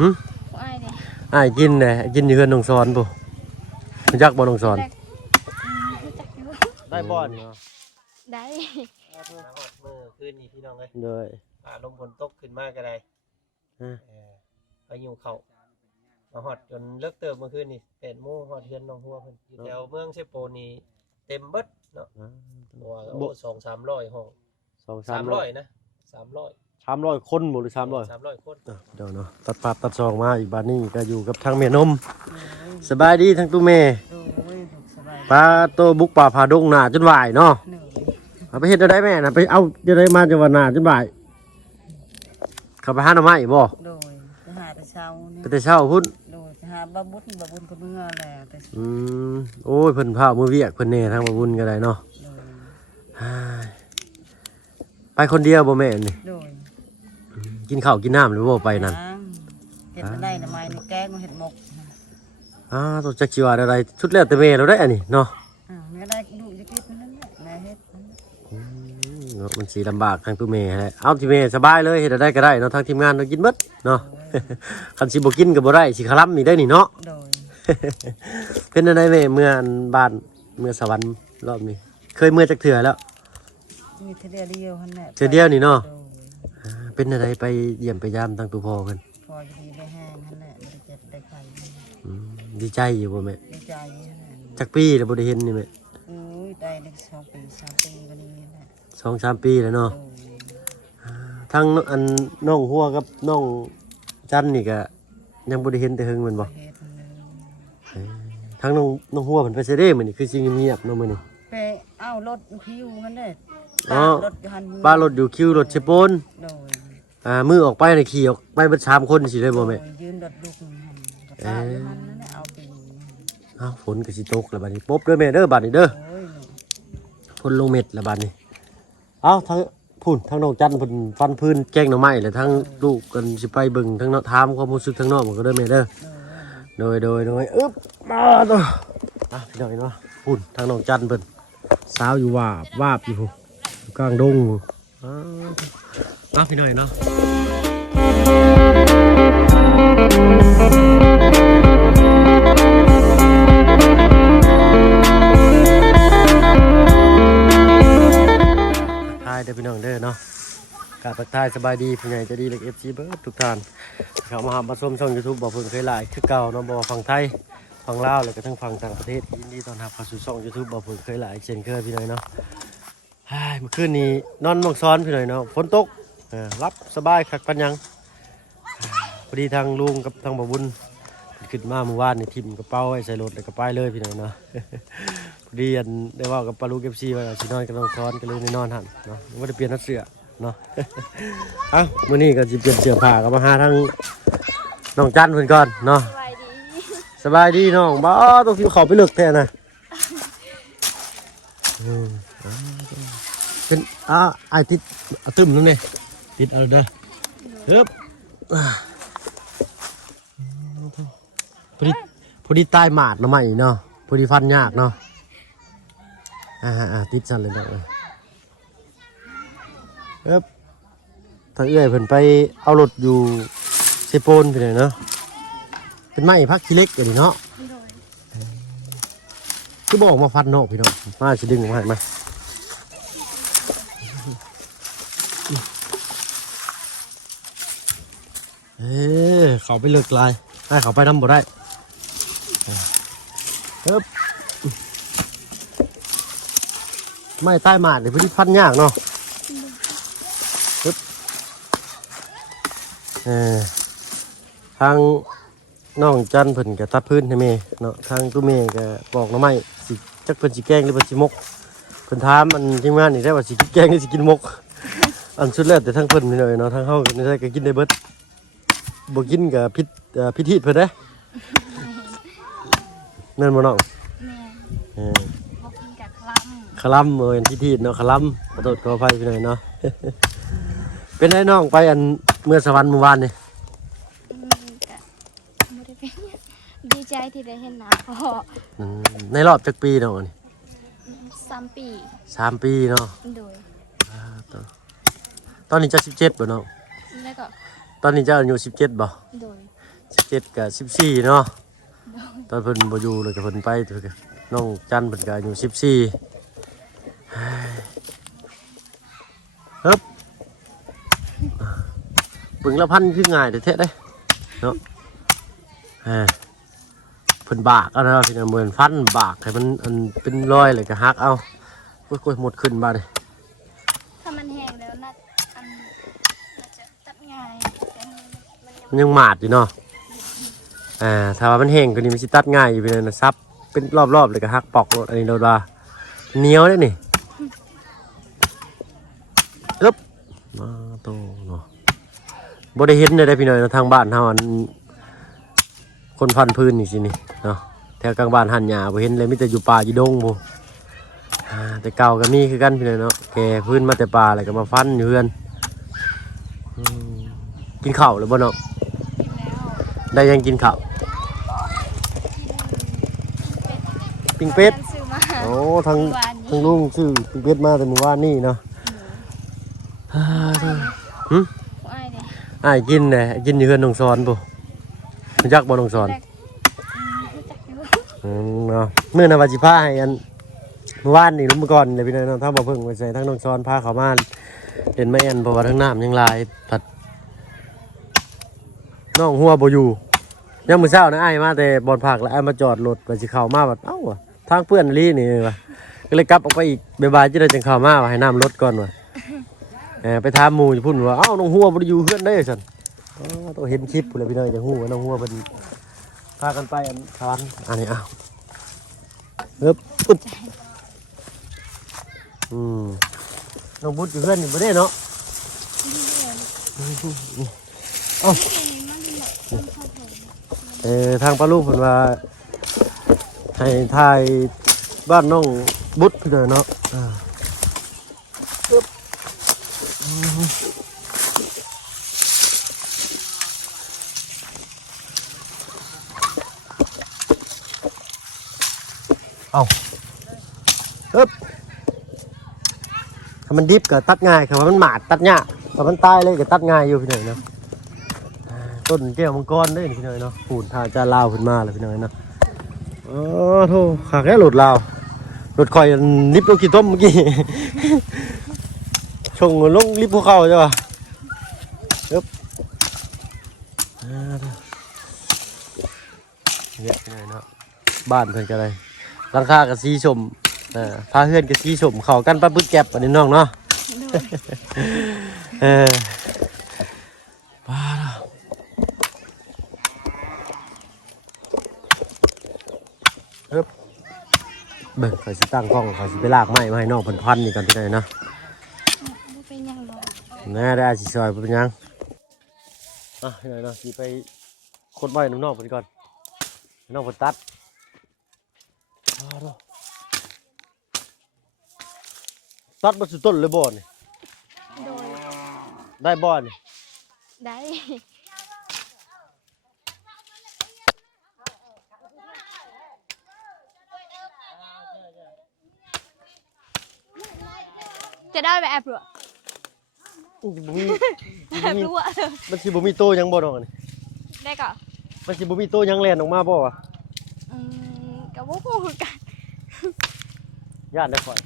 หึอ้ายกินเลยกินอยู่เฮือนน้องสอนปุ๊รู้จักบ่น้องสอนได้บ่อนได้มาฮอดมื้อคืนนี้พี่น้องเอ้ยเลยลมฝนตกขึ้นมาก็ได้พายุเข้ามาฮอดจนเลิกเติมเมื่อคืนนี่8:00 นฮอดเฮือนน้องหัวเพิ่นอยู่แถวเมืองเซโปนี่เต็มเบิดเนาะบ่ 2-300 ห้อง 300นะ300คนบ่หรือ300คนเดี๋ยวเนาะตัดภาพตัดซองมาอีกบาดนี้ก็อยู่กับทางแม่นมสบายดีทั้งตู้แม่ปลาโตบุกป่าผาดงหน้าจนวายเนาะเอาไปเฮ็ดได้แม่น่ะไปเอาจะได้มาจังหวัดหน้าจนวายเข้าไปหาหน่อไม้บ่โดยไปหาแต่เช้านี่ไปแต่เช้าพุ่นโดยไปหาบาบุญก็เมื่อแหละแต่โอ้ยเพิ่นพามือเวียกเพิ่นแน่ทางบาบุญก็ได้เนาะไปคนเดียวบ่แม่นี่โดยกินข้าวกินน้ำหรือบ่ไปนั่นเห็ดไม่ได้นะไม้นี่แกงเห็ดหมกตัวจักสิว่าอะไรชุดแล้วแต่แม่เราได้อันนี้เนาะไม่ได้ดูจะคิดนั่นแหละแม่เฮ็ดมันสิลำบากทางตู้แม่แหละเอาที่แม่สบายเลยเฮ็ดได้ก็ได้เนาะทางทีมงานเรากินเบิดเนาะคันสิบ่กินก็บ่ได้สิคลำนี่ได้นี่เนาะโดยเป็นจังได๋แม่เมื่อบ้านเมื่อสวรรค์รอบนี้เคยเมื่อจักเทื่อแล้วมีเทื่อเดียวหั่นแหละเทื่อเดียวนี่เนาะเป็นจังได๋ไปเยี่ยมไปยามทางตู้พ่อเพิ่นพอดีได้แห้งหั่นแหละได้เจ็บได้ไข้ดีใจอยู่บ่แม่ดีใจจักปีแล้วบ่ได้เห็นนี่แม่ได้ได้2 ปี3 ปีวันนี้แหละ2-3 ปีแล้วเนาะทั้งอันน้องหัวกับน้องจันนี่ก็ยังบ่ได้เห็นแต่หึงแม่นบ่ทั้งน้องหัวเพิ่นไปไสเด้มื้อนี้คือสิเงียบๆเนาะมื้อนี้ไปเอารถคิวหั่นแหละรถหันป้ารถอยู่คิวรถเชปนโดยมือออกไปน่ะขี่ออกไปเบิด3คนสิได้บ่แม่ยืนรถลูกหั่นกับป้าอยู่หั่นนั่นแหละเอาไปฝนก็สิตกแล้วบัดนี้ป๊บเด้อแม่เด้อบัดนี้เด้อฝนลงเม็ดแล้วบัดนี้ทั้งพุ่นทั้งน้องจันเพิ่นฟันพื้นแกงหน่อไม้แล้วทั้งลูกกันสิไปเบิ่งทั้งเนาะถามความรู้สึกทั้งนอกก็เด้อแม่เด้อโดยอึ๊บมาตัวพี่น้องเนาะพุ่นทั้งน้องจันเพิ่นสาวอยู่วาบอยู่กลางดงพี่น้องเนาะเด้อพี่น้องเด้อเนาะการทักทายสบายดีผู้ใหญ่จะดีเล็ก FC เบิดทุกท่านเข้ามาหามาชมช่อง YouTube บ่เพิ่งเคยหลายคือเก่าเนาะบ่ฝั่งไทยฝั่งลาวแล้วก็ทั้งฝั่งต่างประเทศยินดีต้อนรับเข้าสู่ช่อง YouTube บ่เพิ่งเคยหลายเช่นเคยพี่น้องเนาะเมื่อคืนนี้นอนมองซ้อนพี่น้องเนาะฝนตกรับสบายคักปันยังพอดีทางลุงกับทางบ่บุญขึ้นมาเมื่อวานนี่ทิ่มกระเป๋าไว้ใส่รถแล้วก็ไปเลยพี่น้องเนาะพอดีได้ว่ากับปลาลูก FC ว่าสินอนกับน้องซ้อนก็เลยนอนหั่นเนาะบ่ได้เปลี่ยนเสื้อเนาะมื้อนี้ก็สิเปลี่ยนเสื้อผ้าก็มาหาทางน้องจันเพิ่นก่อนเนาะสบายดีน้องบ่ต้องสิเข้าไปลึกแท้น่ะเป็นไอ้ติดตึมนั่นนี่ติดเอาเด้อเฮ้ยพอดีตายหมาดเนาะใหม่เนาะพอดีฟันยากเนาะติดสั่นเลยเนาะทางเอื้อยเพิ่นไปเอารถอยู่เซโปนไปเลยเนาะเป็นไม้พักขี้เล็กอย่างนี้เนาะคือบอกมาฟันเนาะพี่น้องมาสิดึงออกมาให้มาเขาไปเลือกลายให้เขาไปน้ำบ่ได้ไม่ใต้หมาดเลยพื้นพันยากเนาะทางน้องจันเพิ่นก็ตัดพื้นให้แม่เนาะทางตู้แม่ก็บอกน้ำไม้สิจักเพิ่นสิแกงหรือเพิ่นสิมกเพิ่นถามอันทีมงานนี่ได้ว่าสิกินแกงหรือสิกินมกอันสุดแล้วแต่ทางเพิ่นนี่เลยเนาะทางเฮานี่ได้ก็กินได้เบิดบ่กินก็พิธีเพิ่นเด้นั่นบ่น้องบ่กินกับคลำพิธีเนาะคลำขอโทษขออภัยพี่หน่อยเนาะเป็นไงน้องไปอันเมื่อสวรรค์เมื่อวานนี่ไม่ได้เป็นดีใจที่ได้เห็นหน้าพ่อในรอบจักปีเนาะนี่3 ปี3 ปีเนาะโดยตอนนี้จะ17บ่เนาะแล้วก็ ตอนนี้เจ้าอายุ17บ่ โดย 17กับ14เนาะตอนเพิ่นบ่อยู่เลยก็เพิ่นไปเถอะน้องจันเพิ่นก็อายุ14ฮึบเบิ่งละพันคือง่ายแท้ๆเด้เนาะเพิ่นบากเอานะพี่น้องเหมือนฟันบากให้มันอันเป็นรอยเลยก็หักเอาโอ้ยหมดขึ้นมาเลย ถ้ามันแห้งแล้วน่าจะตัดง่ายแต่มันมันยังหมาดอยู่เนาะถ้าว่ามันแห้งกว่านี้มันสิตัดง่ายอยู่ไปเลยนะซับเป็นรอบๆเลยก็หักปอกอันนี้โดนว่าเหนียวได้นี่อึ๊บมาโตเนาะบ่ได้เห็นเลยได้พี่น้อยทางบ้านเฮาอันคนพันพื้นนี่สินี่เนาะแถวกลางบ้านหันหญ้าบ่เห็นเลยมีแต่อยู่ป่าอยู่ดงบ่แต่เก่าก็มีคือกันพี่น้อยเนาะแก่พื้นมาแต่ป่าแล้วก็มาฟันอยู่เฮือนกินข้าวหรือบ่เนาะ กินแล้ว ได้ยังกินข้าวปิ้งเป็ด ซื้อมา โอ้ทางลุงชื่อปิ้งเป็ดมาแต่เมื่อวานนี่เนาะหึ ผู้อ้ายเด้ อ้ายกินเลยกินอยู่เฮือนน้องสอนปุ๊รู้จักบ่น้องสอน รู้จักอยู่ เนาะมื้อน่ะว่าสิพาให้อันเมื่อวานนี่ลุงเมื่อก่อนเลยพี่น้องเนาะถ้าบ่เพิ่งไปใส่ทั้งน้องสอนพาเขามาเล่นไม้อันเพราะว่าทั้งน้ำยังหลายผัดน้องหัวบ่อยู่ยังมื้อเช้านะอ้ายมาแต่บ่อนผักแล้วอ้ายมาจอดรถว่าสิเข้ามาว่าเอ้าว่ะทางเปื้อนลีนี่ว่ะก็เลยกลับออกไปอีกบ่ายๆจะได้จังเข้ามาว่าให้น้ำลดก่อนว่ะไปถามหมู่อยู่พุ่นว่าเอ้าน้องหัวบ่ได้อยู่เฮือนเด้ซั่นต้องเห็นคลิปพุ่นแหละพี่น้องจังฮู้ว่าน้องหัวเพิ่นพากันไปอันทานอันนี้อ้าวอึ๊บอึ๊บน้องบุญอยู่เฮือนนี่บ่ได้เนาะเอ้าทางป้าลูกเพิ่นว่าให้ถ่ายบ้านน้องบุญพี่น้องเนาะอึ๊บเอาอึ๊บถ้ามันดิบก็ตัดง่ายครับว่ามันหมาดตัดยากถ้ามันตายเลยก็ตัดง่ายอยู่พี่น้องเนาะต้นแก้วมังกรได้พี่น้องเนาะปูนทาจาลาวขึ้นมาเลยพี่น้องเนาะโธ่ขาแค่หลุดลาวหลุดคอยลิฟต์ลงกี่ต้มเมื่อกี้ ชงลงลิฟต์ภูเขาใช่ป่ะอึ๊บเนี่ยพี่น้องเนาะบ้านเพิ่นก็เลยหลังคากับสีชมพาเพื่อนกับสีชมเข้ากันปะบึกแก็บอันนี้น้องเนาะบ้าแล้วเบิ่งข่อยสิตั้งกล้องข่อยสิไปลากไม้มาให้น้องเพิ่นพันนี่กันที่ไหนเนาะ บ่เป็นหยังหรอก น่าได้สิซอยเป็นยังที่ไหนเนาะสิไปคนไม้น้องๆเพิ่นก่อนน้องเพิ่นตัดตัดมาสุดต้นเลยบ่นี่ โดย ได้บ่นี่ ได้จะได้แบบแอบหรอ บ่มี แอบรู้อ่ะ มันสิบ่มีโตยังบ่ดอกนี่ ได้ก่อน มันสิบ่มีโตยังแล่นออกมาบ่วะ กับพวกพูดกัน ย่านได้ข่อย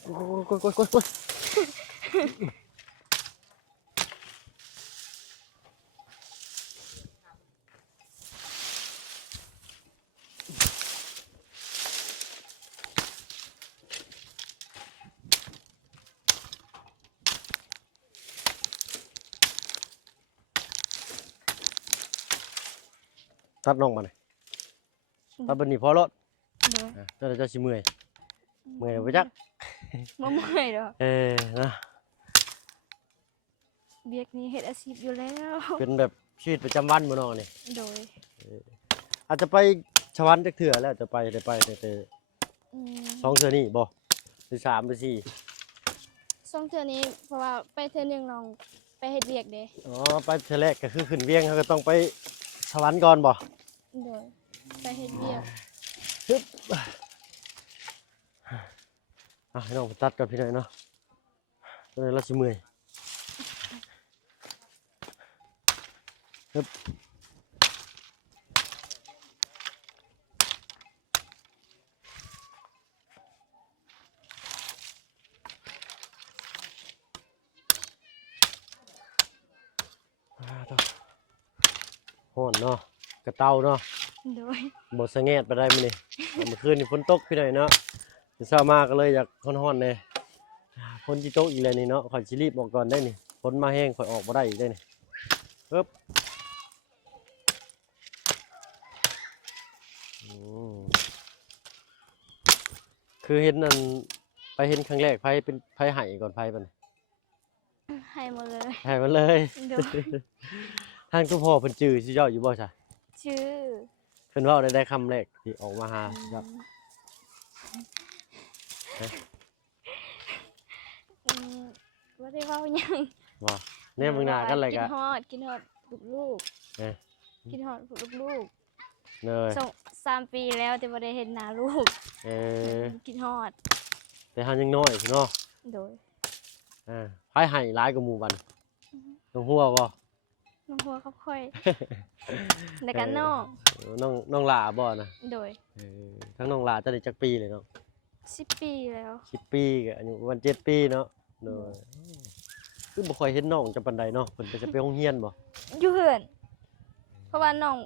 โอ้ยตัดน้องมาหน่อยตัดบนนี้พอรถ เดี๋ยว เจ้าจะสิเมื่อยไปจัก บ่เมื่อยดอก นะ เบียกนี้เฮ็ดอาชีพอยู่แล้ว เป็นแบบชีวิตประจำวันบ่เนาะนี่ โดย อาจจะไปชวันจักเทื่อแล้วจะไปได้ไปแต่ อืม สองเทื่อนี่บ่หรือ3หรือ4 ช่วงเทื่อนี้เพราะว่าไปเทื่อหนึงน้องไปเฮ็ดเวียกเด้ อ๋อไปเทื่อแรกก็คือขึ้นเวียงเขาก็ต้องไปชวันก่อนบ่ โดยไปเฮ็ดเวียก ฮึบให้น้องไปตัดก่อนพี่หน่อยเนาะตอนนี้เราสิเมื่อยฮึบฮ้อนเนาะกระเต้าเนาะ โดย บ่สะแงดไปได้มื้อนี้ เมื่อคืนนี่ฝนตกพี่หน่อยเนาะสิเช้ามาก็เลยอยากร้อนๆแน่ฝนสิตกอีกแล้วนี่เนาะข่อยสิรีบออกก่อนได้นี่ฝนมาแห้งข่อยออกบ่ได้อีกได้นี่ปึ๊บอืมคือเห็นอันไปเห็นครั้งแรกไผเป็นไผให้ก่อนไผบัดนี้ ให้หมดเลย ให้มันเลย โดย ทางตัวพ่อเพิ่นจื้อสิเจ้าอยู่บ่ซะ ชื่อ เพิ่นเว้าได้คำแรกที่ออกมาหาครับ อืมบ่ได้เว้าหยัง ว่าแนมเบิ่งหน้ากันเลย กิ ก็ นฮอดลูก เอ้ย กินฮอดลูก เลย ส่ง3 ปีแล้วแต่บ่ได้เห็นหน้าลูก เออ กินฮอด แต่เฮายังน้อยพี่เนาะ โดย ไผให้หลายกว่าหมู่บัดน้องหัวบ่ น้องหัวเขาค่อยแล้วก็น้อง น้องหลาบ่นะ โดย ทั้งน้องหลาจะได้จักปีเลยเนาะ 10 ปีแล้ว 10 ปีก็อายุประมาณ7 ปีเนาะเนาะคือบ่ค่อยเห็นน้องจะปานใดเนาะเพิ่นก็จะไปโรงเรียนบ่ อยู่เฮือน เพราะว่าน้อง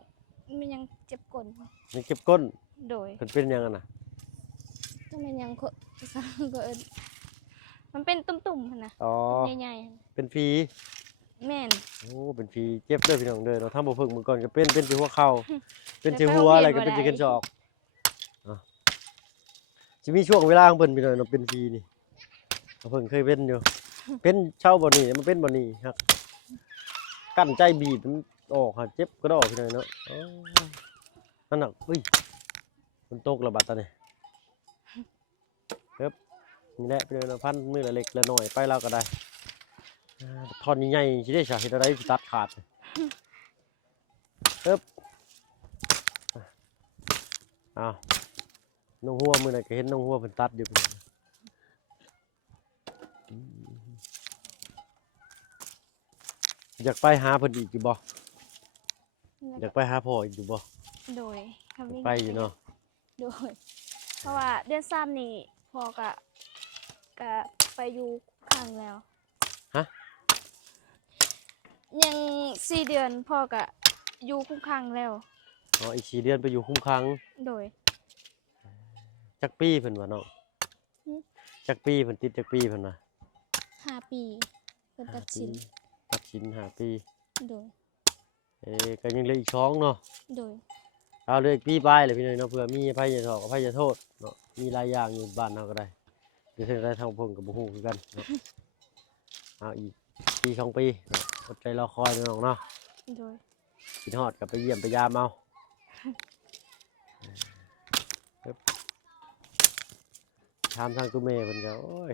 มันยังเจ็บก้น ยังเก็บก้น โดย เพิ่นเป็นหยังอะน่ะ ก็มันยังสั่งก็เอิ้นมันเป็นตุ่มๆหั่นน่ะ อ๋อ ใหญ่ๆหั่น เป็นฝี แม่น โอ้เป็นฝีเจ็บเด้อพี่น้องเด้อเนาะถ้าบ่เพิ่งมื้อก่อนก็เป็นที่หัวเข่าเป็นที่หัวอะไรก็เป็นที่กระจอกสิมีช่วงเวลาของเพิ่นพี่น้องเนาะเป็นฝีนี่เพิ่งเคยเป็นอยู่ เป็นเช่าบ่นี่มันเป็นบ่นี่ครับกั้นใจบีบมันออกครับเจ็บก็ดอกพี่น้องเนาะอ๋อนั่นน่ะอุ้ยฝนตกแล้วบัดตอนนี้ครับนี่แหละพี่น้องเนาะพันมือละเล็กละน้อยไปแล้วก็ได้ท่อนใหญ่ๆสิได้ฉะเฮ็ดอะไรสิตัดขาดครับอ้าวน้องหัวมื้อนั้นก็เห็นน้องหัวเพิ่นตัดอยู่พี่น้องอยากไปหาเพิ่นอีกอยู่บ่อยากไปหาพ่ออีกอยู่บ่ โดยคำนี้ ไปอยู่เนาะ โดย เพราะว่าเดือน3นี่พ่อก็ไปอยู่ข้างแล้ว ฮะ ยัง4 เดือนพ่อก็อยู่คุ้มข้างแล้ว อ๋ออีก4 เดือนไปอยู่คุ้มขัง โดย จักปีเพิ่นว่าเนาะ หึ จักปีเพิ่นติดจักปีเพิ่นว่า 5 ปีเพิ่นตัดสิน ตัดสิน5 ปี โดย ก็ยังเหลืออีก2เนาะ โดย เอาเหลืออีกปีปลายเลยพี่น้อยเนาะเผื่อมีอภัยโทษอภัยโทษเนาะมีหลายอย่างอยู่บ้านเฮาก็ได้เดี๋ยวเพิ่นได้ทางเพิ่นก็บ่ฮู้คือกันเนาะเอาอีกปี2 ปีเนาะอดใจรอคอยเนาะน้องเนาะ โดย คิดฮอดก็ไปเยี่ยมไปยามเอาครับถามทางตัวแม่เพิ่นก็โอ้ย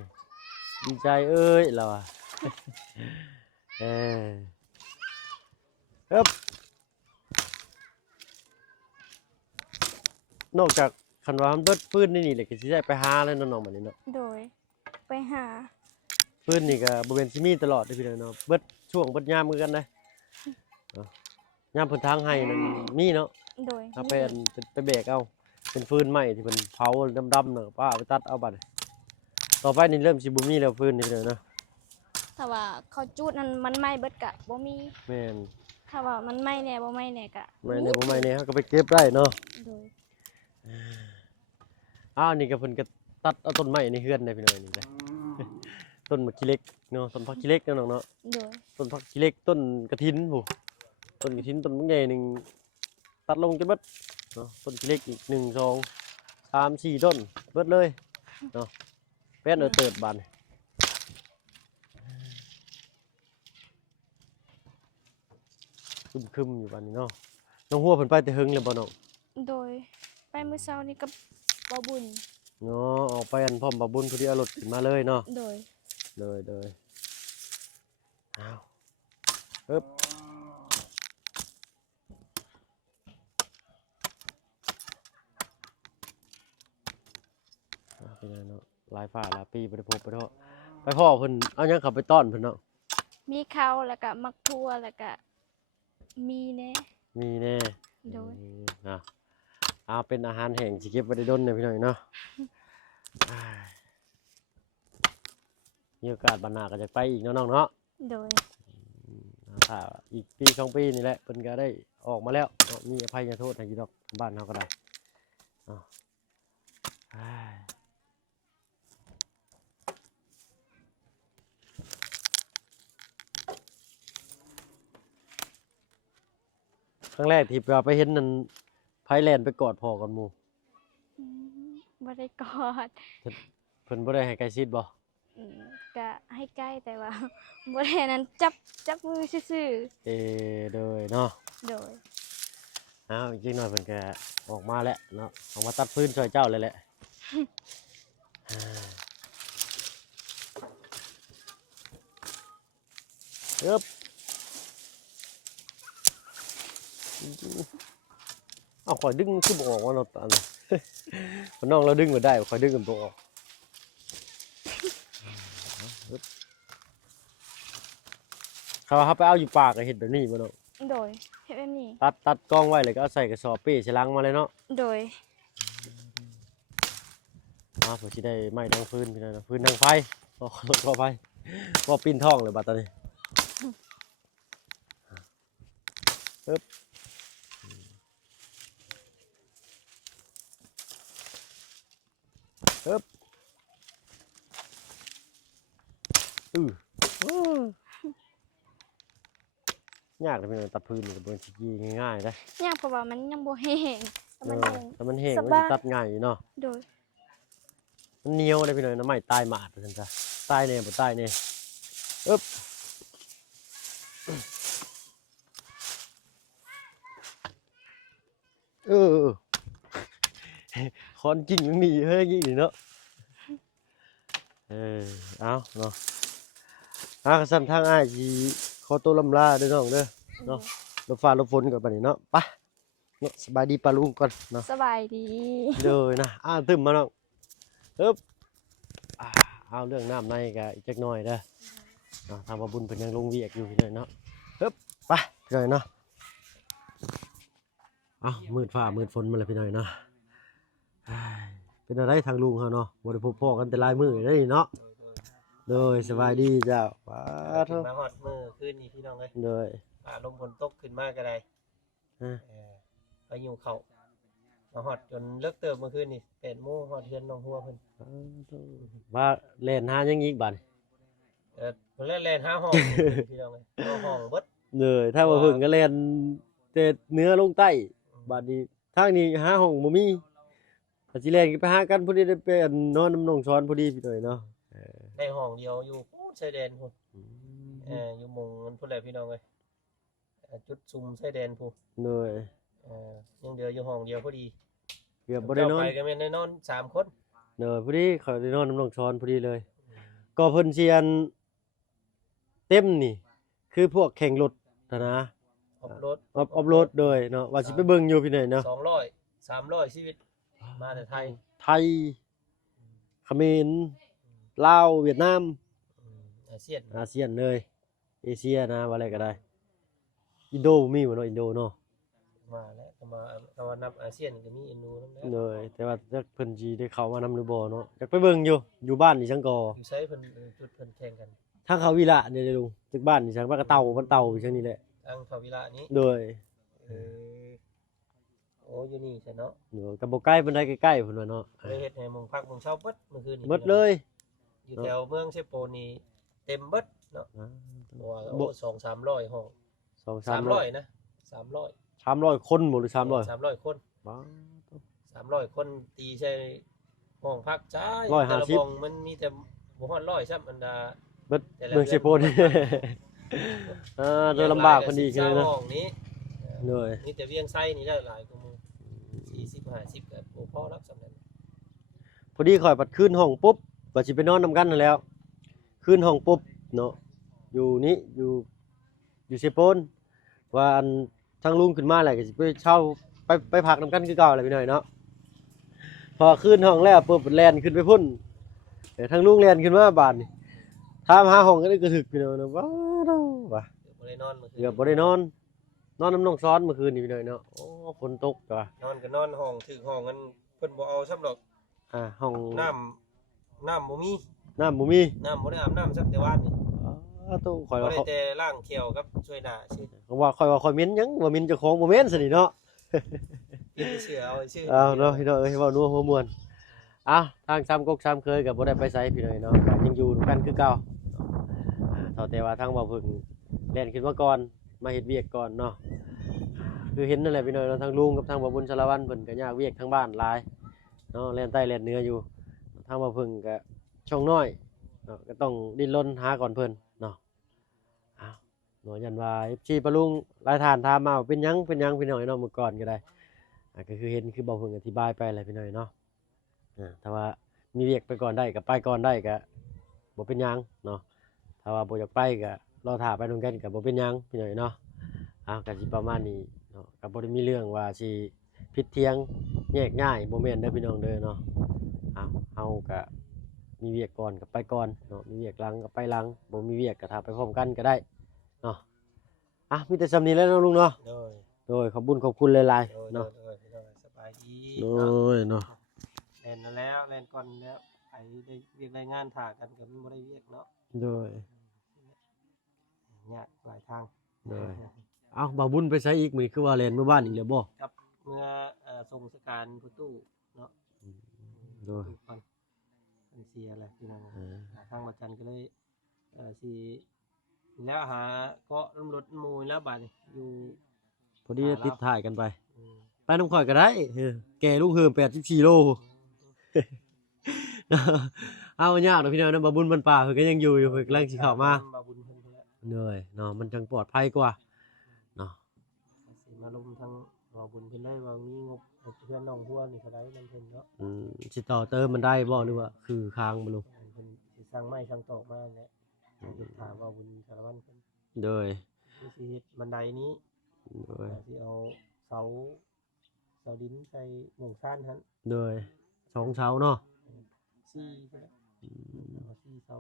ดีใจเอ้ยเราอะเออครับนอกจากคันว่ามันเบิดปืนนี่แหละก็สิได้ไปหาแล้วเนาะน้องบัดนี้เนาะ โดย ไปหา ปืนนี่ก็บ่แม่นสิมีตลอดเด้อพี่น้องเนาะเบิดช่วงเบิดยามคือกันเด้เนาะยามเพิ่นทางให้นั่นมีเนาะ โดย ถ้าเป็นไปแบกเอาเป็นฟืนใหม่ที่มันเผาดำๆเนาะป้าไปตัดเอาบัดต่อไปนี่เริ่มสิบ่มีแล้วฟืนนี่เลยเนาะ ถ้าว่าเขาจูดนั้นมันไหม้เบิดกะบ่มี แม่น ถ้าว่ามันไหม้แน่บ่ไหม้แน่กะ ไม่ในบ่ไม่เนี่ยเขาก็ไปเก็บได้เนาะ โดย อ้าวนี่ก็เพิ่นก็ตัดเอาต้นไม้ในเฮือนได้พี่น้อยนี่จ้ะต้นมะขี้เหล็กเนาะต้นผักขี้เหล็กเนาะน้องเนาะ โดย ต้นผักขี้เหล็กต้นกระถินผู้ต้นกระถินต้นบางใหญ่หนึงตัดลงจนเบิดเนาะต้นขี้เหล็กอีก1 2 3 4ต้นเบิดเลยเนาะไป เป็นเอาเติดบานคึมๆอยู่บานนี้เนาะน้องหัวเพิ่นไปแต่หึงเลยบ่น้อง โดยไปมื้อเช้านี้กับบ่บุญ เนาะออกไปอันพร้อมบ่บุญพอดีเอารถขึ้นมาเลยเนาะ โดย เลยอ้าวปึ๊บเป็นไงเนาะลายฟ้าลายปีบ่ได้พบไปเนาะไปพ่อเพิ่นเอาหยังเข้าไปต้อนเพิ่นเนาะ มีข้าวแล้วก็มักทั่วแล้วก็มีแหน่ มีแน่ โดย นะเป็นอาหารแห้งสิเก็บไว้ได้ดนเนี่ยพี่น้อยเนาะ อ้ายมีโอกาสบัดหน้าก็จะไปอีกเนาะน้องเนาะ โดย ถ้าอีกปี2ปีนี่แหละเพิ่นก็ได้ออกมาแล้วเนาะมีอภัยโทษให้อยู่ดอกบ้านเฮาก็ได้เนาะอ้ายครั้งแรกที่เราไปเห็นนั่นไผแลนด์ไปกอดพ่อกันหมู่ อืมบ่ได้กอด เพิ่นบ่ได้ให้ใกล้ชิดบ่ อืมก็ให้ใกล้แต่ว่า บ่ได้นั้นจับมือซื่อ โดยเนาะ ๆโดย จริงๆหน่อยเพิ่นก็ออกมาแล้วเนาะออกมาตัดฟืนช่วยเจ้าเลยแหละ เอิบเอาข่อยดึงมันคือบ่ออกว่าเราอันนั้น มันน้องเราดึงมาได้ข่อยดึงมันบ่ออกเอิบเขาว่าเขาไปเอาอยู่ปากก็เฮ็ดแบบนี้บ่เนาะ โดยเฮ็ดแบบนี้ ตัดกล้องไว้เลยก็เอาใส่กระสอบเป้ใส่ลังมาเลยเนาะ โดย เพื่อที่ได้ไม้ดังฟืนพี่น้องฟืนดังไฟก็ไฟก็ปิ้นท่องเลยบัดตอนนี้ปึ๊บปึ๊บยากเลยพี่น้องตัดพื้นนี่ก็เป็นสิ่งที่ง่ายๆนะ ยากเพราะว่ามันยังบ่แห้งแต่มันแห้ง แต่มันแห้ง ส มัน บาย สิตัดง่ายอยู่เนาะ โดย มันเหนียวเลยพี่น้องน้ำไม้ตายหมาดเลยจ้ะตายเนี่ยบ่ตายเนี่ยอึ๊บคอนจริงยังมีเฮ้ยยี่นี่เนาะเอาเนาะสั่นทางอ้ายสิขอตัวลำลาเด้อน้องเด้อเนาะรถฟ้ารถฝนก่อนบัดนี้เนาะไปเนาะสบายดีปะลุงก่อนเนาะ สบายดี เลยนะตึมมาน้องอึ๊บเอาเรื่องน้ำในกะอีกจักหน่อยเด้อเนาะทำมาบุญเพิ่นยังลงเวียกอยู่พี่น้อยเนาะอึ๊บไปพี่น้อยเนาะมืดฟ้ามืดฝนมาแล้วพี่น้อยเนาะเป็นอะไรทางลุงเขาเนาะบ่ได้พบพ่อกันแต่หลายมื้อได้เนาะโดยสบายดีเจ้าว้า ถึงมาฮอดมือขึ้นนี่พี่น้องเอ้ย โดย ลมฝนตกขึ้นมาก็ได้ ฮะ พายุเข้ามาฮอดจนเลิกเติมเมื่อคืนนี่8:00 นฮอดเฮือนน้องหัวเพิ่น ว่าเล่นหายังอีกบัด เพิ่นแล่นหาห้อง พี่น้องเอ้ยเอาห้องเบิด เลยถ้าว่าเพิ่นก็เล่นแต่เหนือลงใต้บัดนี้ทางนี้หาห้องบ่มีถ้าสิเล่นก็ไปหากันพอดีได้ไปนอนน้ำน้องช้อนพอดีพี่น้อยเนาะ ได้ห้องเดียวอยู่ปูชายแดนพุ่นอยู่หม่องนั้นพุ่นแหละพี่น้องเอ้ยจุดซุ่มชายแดนพุ่น เลย ยังเหลืออยู่ห้องเดียวพอดี เกือบบ่ได้นอน ไปก็แม่นได้นอน3 คน พอดีเขาได้นอนน้ำน้องช้อนพอดีเลย ก็เพิ่นเชียนเต็มนี่ คือพวกแข่งรถนะ ออฟโรด ออฟโรดโดยเนาะว่าสิไปเบิ่งอยู่พี่น้อยเนาะ 200 300ชีวิตมาแต่ไทย ไทยเขมรลาวเวียดนาม อาเซียน อาเซียนเลยเอเชียนะว่าอะไรก็ได้อินโดมีบ่เนาะอินโดเนาะ มาแล้วก็มานับอาเซียนก็มีอินโดนำแล้ว เลยแต่ว่าจักเพิ่นสิได้เข้ามานำหรือบ่เนาะอยากไปเบิ่งอยู่บ้านนี่จังกอ อยู่ใช้เพิ่นจุดเพิ่นแข่งกัน ทางเขาวิระเนี่ยเด้อลุงจากบ้านนี่จังว่ากระเต่ามันเต่าอยู่จังนี้แหละ ทางพาวิระนี้ โดย เออโอ้อยู่นี่ใช่เนาะ เดี๋ยวก็บ่ใกล้ปานใดใกล้ๆพุ่นว่าเนาะ เลยเฮ็ดให้หมองพักหมองเช่าเบิดเมื่อคืนนี้ หมดเลย อยู่แถวเมืองเชโปนี่เต็มเบิดเนาะเพราะว่าโอ้2-300ห้อง 2-300 300นะ300 300คนบ่หรือ300 300คน ว้า 300คนตีใช่ ห้องพักจ้า 150 แต่ละบ้องมันมีแต่บ่ฮอด100ซ้ำอันดา เบิดเมืองเชโปน โดยลำบากคนดีคือนะ ห้องนี้ โดย มีแต่เวียงไส้นี่ได้หลายกว่าหมู่40 50ก็บ่พอรับสำนั้น พอดีข่อยปัดขึ้นห้องปุ๊บว่าสิไปนอนนำกันนั่นแหล้วขึ้นห้องปุ๊บเนาะอยู่นี่อยู่เชโปนว่าอันทางลุงขึ้นมาแหละก็สิไปเช่าไปพักนำกันคือเก่าแหละพี่น้อยเนาะพอขึ้นห้องแล้วปุ๊บแล่นขึ้นไปพุ่นแต่ทางลุงแล่นขึ้นมาบาดนี่ถามหาห้องก็ได้กระถึกพี่น้อยเนาะว้าวว่ะ บ่ได้นอนมื้อคืน เกือบบ่ได้นอนน้ำน้องซ้อนเมื่อคืนนี่พี่น้อยเนาะโอ้ฝนตกจ้ะ นอนก็นอนห้องถึงห้องกันเพิ่นบ่เอาซ้ำดอก ห้อง น้ำบ่มี น้ำบ่มี น้ำบ่ได้อาบน้ำซักแต่วานนี่ ตู้ข่อย บ่ ว่า ได้ เขา แต่ล้างเขียวกับช่วยหน้าซื่อ ข่อยเหม็นหยังว่าเหม็นเจ้าของบ่เหม็นซะนี่เนาะ กินเชื่อเอาซื่อ เอาเนาะพี่น้องเอ้ยเว้านัวหัวม่วนทางซ้ำกกซ้ำเคยก็บ่ได้ไปไสพี่น้อยเนาะก็ยังอยู่นำกันคือเก่าเท่าแต่ว่าทางบ่าวเพิ่งแล่นขึ้นมาก่อนมาเฮ็ดเวียกก่อนเนาะคือเห็นนั่นแหละพี่น้อยเนาะทางลุงกับทางบ่าวบุญสารวัตรเพิ่นก็ยากเวียกทางบ้านหลายเนาะแล่นใต้แล่นเหนืออยู่ทางบ่าวเพิ่งก็ช่องน้อยเนาะก็ต้องดิ้นรนหาก่อนเพิ่นเนาะหน่วยยันว่า FC ปะลุงหลายท่านถามมาว่าเป็นหยังพี่น้อยเนาะเมื่อก่อนก็ได้ก็คือเห็นคือบ่าวเพิ่งอธิบายไปแหละพี่น้อยเนาะถ้าว่ามีเวียกไปก่อนได้ก็ไปก่อนได้ก็บ่เป็นหยังเนาะถ้าว่าบ่อยากไปก็รอท่าไปนำกันก็บ่เป็นหยังพี่น้อยเนาะก็สิประมาณนี้เนาะก็บ่ได้มีเรื่องว่าสิผิดเถียงแยกง่ายบ่แม่นเด้อพี่น้องเด้อเนาะเฮาก็มีเวียกก่อนก็ไปก่อนเนาะมีเวียกหลังก็ไปหลังบ่มีเวียกก็ท่าไปพร้อมกันก็ได้เนาะมีแต่สำนี้แล้วเนาะลุงเนาะ ๆโดย โดยขอบคุณหลาย โดย ๆเนาะ พี่น้องสบายดี โดยเนาะ แล่นแล้วแล่นก่อนแล้วไปได้เวียกได้งานถ่ากันก็มันบ่ได้เวียกเนาะ โดย ยากหลายทาง โดยบ่าวบุญไปไสอีกมื้อนี้คือว่าแล่นเมื่อบ้านอีกแล้วบ่ กับเมื่อส่งสการผู้ตู้เนาะ โดย ตู้ก่อนเพิ่นเสียแหละพี่น้องทางวัดจันทร์ก็เลยสิแล้วหาเกาะลำรถหมู่แล้วบัดนี้อยู่ พอดีได้ติดถ่ายกันไป อืม ไปน้ำข่อยก็ได้แกลุงเฮิม84โล เอายากเนาะพี่น้องนะบ่าวบุญมันป่าเพิ่นก็ยังอยู่เพิ่นกำลังสิเข้ามา บาบุญเพิ่นเพิ่นละ เหนื่อยเนาะมันจังปลอดภัยกว่าเนาะ สิมาลงทางบาบุญเพิ่นได้ว่ามีงบให้เพื่อนน้องหัวนี่เท่าใดนำเพิ่นเนาะ สิต่อเติมมันได้บ่หรือว่าคือค้างบ่ลุง เพิ่นสิสร้างไม้สร้างตอกมาแหละเฮ็ดถามว่าบุญสารวัตรเพิ่น โดย สิเฮ็ดบันไดนี้ โดย สิเอาเสาดินใส่หม่องซ่านหั่น โดย2เช้าเนาะ 4ใช่เอา4เสา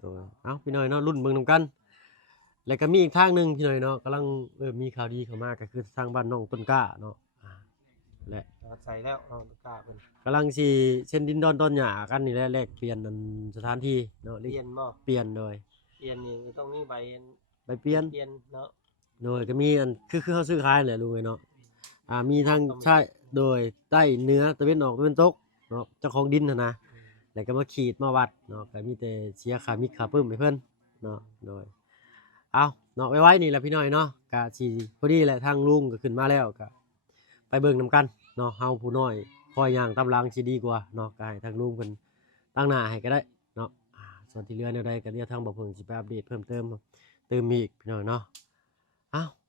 โดยพี่น้อยเนาะรุ่นเบิ่งนำกัน แล้วก็มีอีกทางหนึงพี่น้อยเนาะกำลังมีข่าวดีเข้ามาก็คือทางบ้านน้องต้นกล้าเนาะและ เอาใส่แล้วเอาตะกร้าเพิ่น กำลังสิเส้นดินดอนต้นหญ้ากันนี่แหละแลกเปลี่ยนนั่นสถานที่เนาะ เปลี่ยนบ่ เปลี่ยนโดย เปลี่ยนนี่ต้องมีใบ ไปเปลี่ยน เนาะ โดยก็มีอันคือเขาซื้อขายแหละลุงเอ้ยเนาะมีทางใช่โดยใต้เหนือตะวันออกตะวันตกเนาะเจ้าของดินน่ะนะแล้วก็มาขีดมาวัดเนาะก็มีแต่เสียค่ามิตรค่าปึ้มให้เพิ่นเนาะโดยเนาะไว้นี่แหละพี่น้อยเนาะก็สิพอดีแหละทางลุงก็ขึ้นมาแล้วก็ไปเบิ่งนํกันเนาะเฮาผู้น้อยคอยย่างตามหลังสิดีกว่าเนาะก็ให้ทางลุงเพิ่นตั้งหน้าให้ก็ได้เนาะส่วนที่เหลือแนวใดก็เดี๋ยวทางบ่เพิ่งสิไปอัปเดตเพิ่มเติมอีกพี่น้อยเนาะ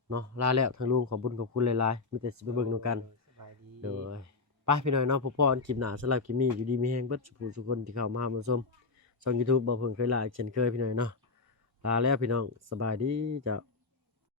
เนาะลาแล้วทางลุงขอบคุณหลายๆมีแต่สิไปเบิ่งนำกัน สบายดี โดยไปพี่น้อยเนาะพบพอกันคลิปหน้าสำหรับคลิปนี้อยู่ดีมีแฮงเบิดสุขคนที่เข้ามาชมช่อง YouTube บ่เพิ่งเคยลาเช่นเคยพี่น้อยเนาะลาแล้วพี่น้องสบายดีจ้ะ